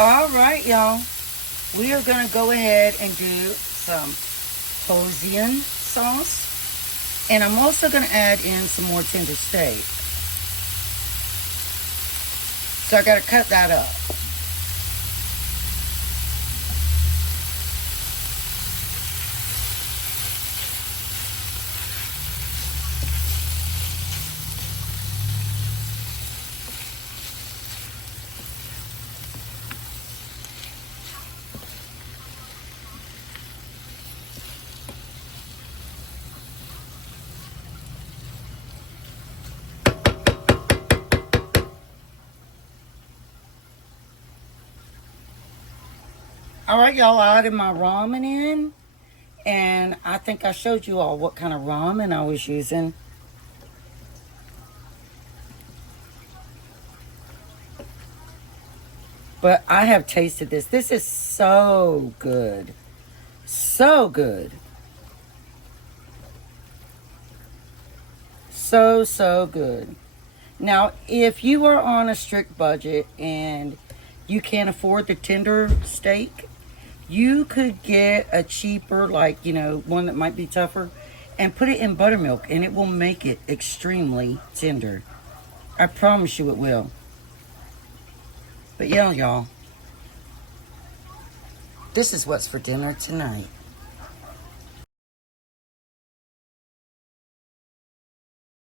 All right, y'all. We are going to go ahead and do some Hoisin sauce. And I'm also going to add in some more tender steak. So I got to cut that up. All right, y'all, I added my ramen in. And I think I showed you all what kind of ramen I was using. But I have tasted this. This is so good. So good. So, so good. Now, if you are on a strict budget and you can't afford the tender steak, you could get a cheaper, like, one that might be tougher, and put it in buttermilk, and it will make it extremely tender. I promise you it will. But yeah, y'all, this is what's for dinner tonight.